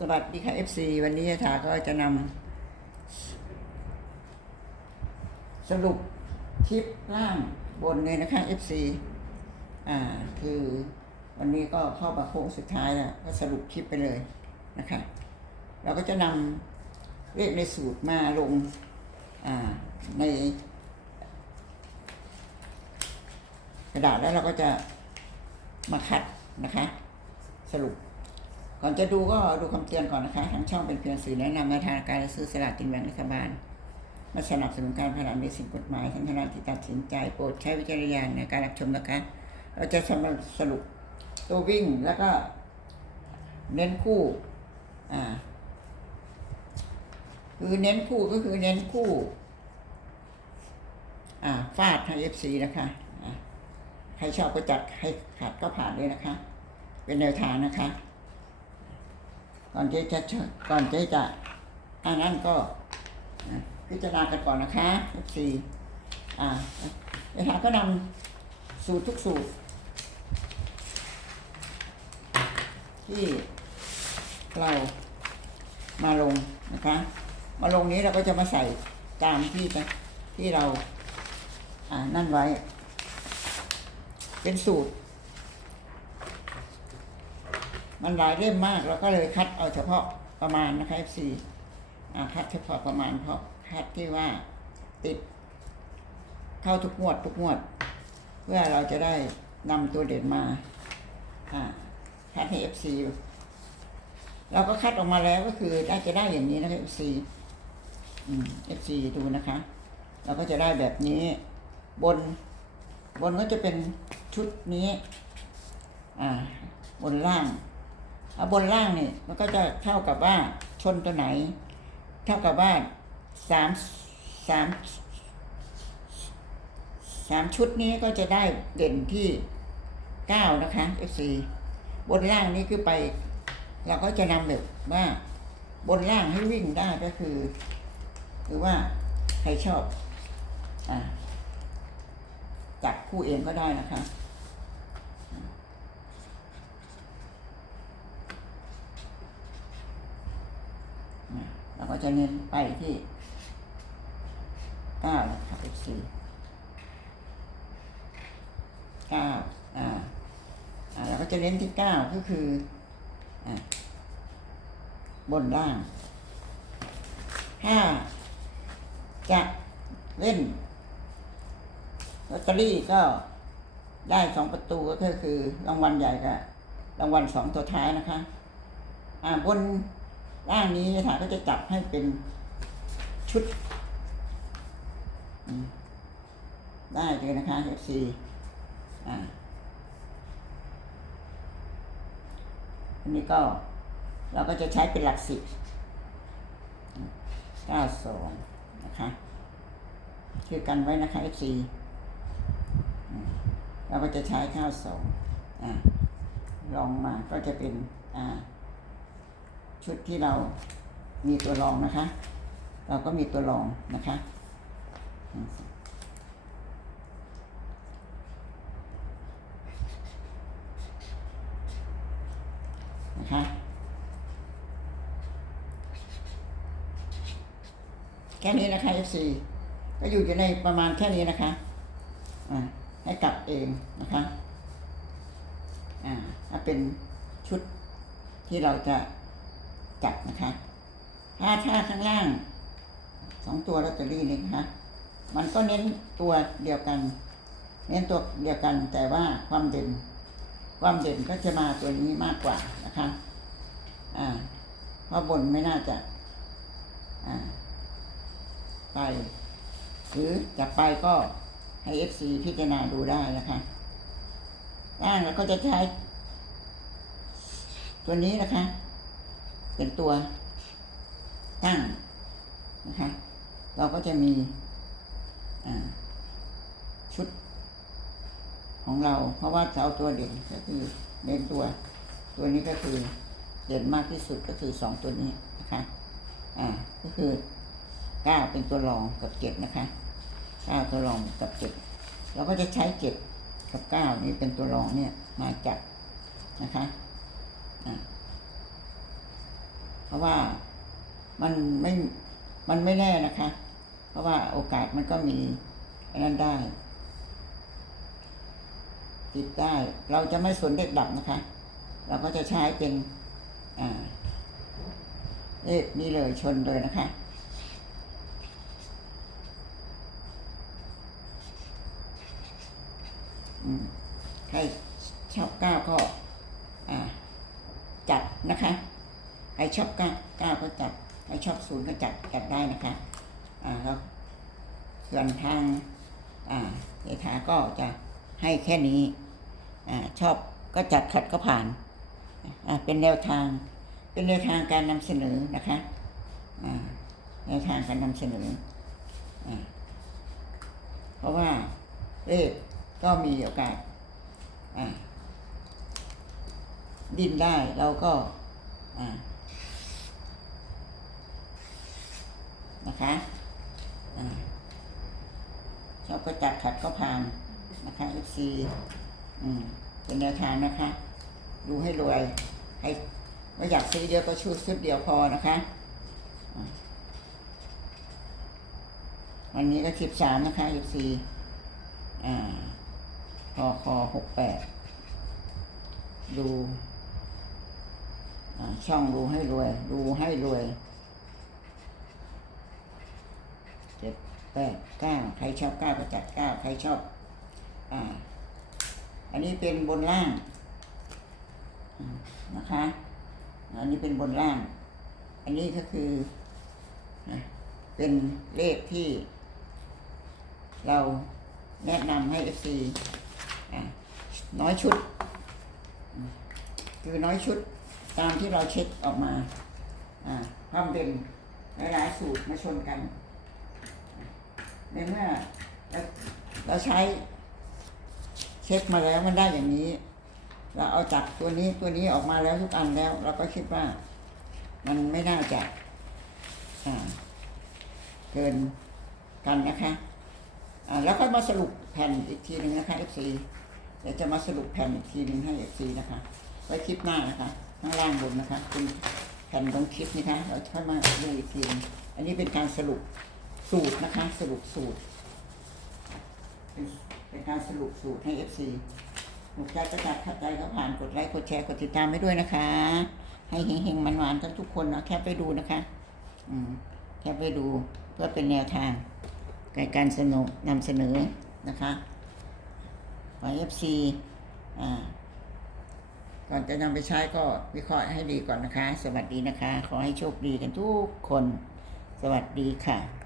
สวัสดีค่ะ FC วันนี้ยถาก็จะนำสรุปคลิปล่างบนเลยนะคะ FC อ่าคือวันนี้ก็เข้ามาโค้งสุดท้ายแล้วก็สรุปคลิปไปเลยนะคะ เราก็จะนำเลขในสูตรมาลงอ่าในกระดาษแล้วเราก็จะมาคัดนะคะ สรุป ก่อนจะดูก็ดูคำเตือนก่อนนะคะทางช่องเป็นเพียงสื่อแนะนำในทางการซื้อสลากกินแบ่งรัฐบาลม่สนับสนุนการพนันในสิ่งกฎหมายท่านทนายที่ตัดสินใจโปรดใช้วิจารณญาณในการรับชมนะคะ เราจะสรุปตัววิ่งแล้วก็ เน้นคู่ อ่า คือเน้นคู่ก็คือเน้นคู่ อ่าฟาดทางเอฟซีนะคะใครชอบก็จัดใครขาดก็ผ่านเลยนะคะ เป็นแนวทางนะคะ ก่อนที่จะก่อนที่จะอันนั้นก็พิจารณากันก่อนนะคะ F4 อ่าเดี๋ยวทางก็นำสูตรทุกสูตร ที่เรามาลงนะคะ มาลงนี้เราก็จะมาใส่ตามที่จะที่เรา อ่านั่นไว้ เป็นสูตร มันหลายเล่มมากเราก็เลยคัดเอาเฉพาะประมาณนะคะ FC อ่าคัดเฉพาะประมาณเพราะคัดที่ว่าติดเข้าทุกงวดทุกงวด เพื่อเราจะได้นำตัวเด่นมาอ่าคัดให้ FC เราก็คัดออกมาแล้วก็คือได้จะได้อย่างนี้นะคะ FC อืม FC ดูนะคะ เราก็จะได้แบบนี้บนบนก็จะเป็นชุดนี้ อ่า บนล่าง บนล่างเนี่ยมันก็จะเท่ากับว่าชนตัวไหน เท่ากับว่าสามสามสามชุดนี้ก็จะได้เด่นที่เก้านะคะ FC บนล่างนี้คือไป เราก็จะนำแบบว่าบนล่างให้วิ่งได้ก็คือคือว่าใครชอบอจับคู่เองก็ได้นะคะ เราก็จะเน้นไปที่เก้านะครับ F4 เก้าอ่าอ่าเราก็จะเน้นที่เก้าก็คืออ่าบนล่างถ้าจะเล่นลอตเตอรี่ก็ได้สองประตูก็คือรางวัลใหญ่กับรางวัลสองตัวท้ายนะคะ อ่าบน ร่างนี้ค่ะก็จะจับให้เป็นชุด ได้เลยนะคะ FC อ่าอันนี้ก็เราก็จะใช้เป็นหลักสิบเก้าสองนะคะคือกันไว้นะคะ FC อืมเราก็จะใช้เก้าสองอ่าลองมาก็จะเป็นอ่า ชุดที่เรามีตัวรองนะคะ เราก็มีตัวรองนะคะนะคะแค่นี้นะคะ FC ก็อยู่อยู่ในประมาณแค่นี้นะคะอ่าให้กลับเองนะคะอ่าถ้าเป็นชุดที่เราจะ จัดนะคะถ้าถ้าข้างล่างสองตัวลอตเตอรี่นี่นะคะมันก็เน้นตัวเดียวกัน เน้นตัวเดียวกันแต่ว่าความเด่น ความเด่นก็จะมาตัวนี้มากกว่านะคะ อ่าเพราะบนไม่น่าจะ อ่า ไปหรือจะไปก็ให้เอฟซีพิจารณาดูได้นะคะล่างเราก็จะใช้ ตัวนี้นะคะ เป็นตัวตั้งนะคะ เราก็จะมีชุดของเรา เพราะว่าจะเอาตัวเด่นก็คือเด่นตัว ตัวนี้ก็คือเด่นมากที่สุดก็คือสองตัวนี้นะคะอ่าก็คือเก้าเป็นตัวรองกับเจ็ดนะคะเก้าตัวรองกับเจ็ดเราก็จะใช้เจ็ดกับเก้านี้เป็นตัวรองเนี่ยมาจัดนะคะอ่า เพราะว่ามันไม่มันไม่แน่นะคะ เพราะว่าโอกาสมันก็มีนั้นได้ ติดได้ เราจะไม่สนเลขดับนะคะ เราก็จะใช้เป็นอ่าเลขนี้เลยชนเลยนะคะใครชอบก้าวก็จัดนะคะ ใครชอบก้าวก้าก็จัดใครชอบศูนย์ก็จัดจัดได้นะคะอ่าแล้วส่วนทางอ่าเดถาก็จะให้แค่นี้อ่าชอบก็จัดขัดก็ผ่านอ่าเป็นแนวทาง เป็นแนวทางการนำเสนอนะคะอ่าแนวทางการนำเสนออ่าเพราะว่าเลขก็มีโอกาสอ่าดินได้เราก็อ่า นะคะอ่าชอบก็จัดขัดก็ผ่านนะคะ FC อืมเป็นแนวทางนะคะ ดูให้รวยให้ไม่อยากซื้อเดียวก็ชุดชุดเดียวพอนะคะ วันนี้ก็สิบสามนะคะ FC อ่าพอคอหกแปดดูช่องดูให้รวย ดูให้รวย เจ็ดแปดเก้าใครชอบเก้าก็จัดเก้าใครชอบ อ่า อันนี้เป็นบนล่างนะคะ อันนี้เป็นบนล่าง อันนี้ก็คือ เป็นเลขที่ เราแนะนำให้เอฟซีน้อยชุด คือน้อยชุดตามที่เราเช็คออกมาอ่าทำเป็นหลายๆสูตรมาชนกัน ในเมื่อเราเราใช้เช็คมาแล้วมันได้อย่างนี้ เราเอาจากตัวนี้ตัวนี้ออกมาแล้วทุกอันแล้ว เราก็คิดว่า มันไม่น่าจะาเกินกันนะคะแล้วก็มาสรุปแผ่นอีกทีหนึ่งนะคะ FC เดี๋ยวจะมาสรุปแผ่นอีกทีหนึ่งให้ FC นะคะ ไว้คลิปหน้านะคะข้างล่างบนนะคะเป็นแผ่นตรงคลิปนะคะเราค่อยมาดูอีกทีอันนี้เป็นการสรุป สูตรนะคะ สรุปสูตร เป็นเป็นการสรุปสูตรให้ FC ถูกใจก็จัดขัดใจก็ผ่านกดไลค์กดแชร์กดติดตามให้ด้วยนะคะ ให้เฮงๆมันหวานกันทุกคนนะแค่ไปดูนะคะ อืมแค่ไปดูเพื่อเป็นแนวทางในการสนุกนำเสนอนะคะขอ FC อ่าก่อนจะนำไปใช้ก็วิเคราะห์ให้ดีก่อนนะคะ สวัสดีนะคะ ขอให้โชคดีกันทุกคน สวัสดีค่ะ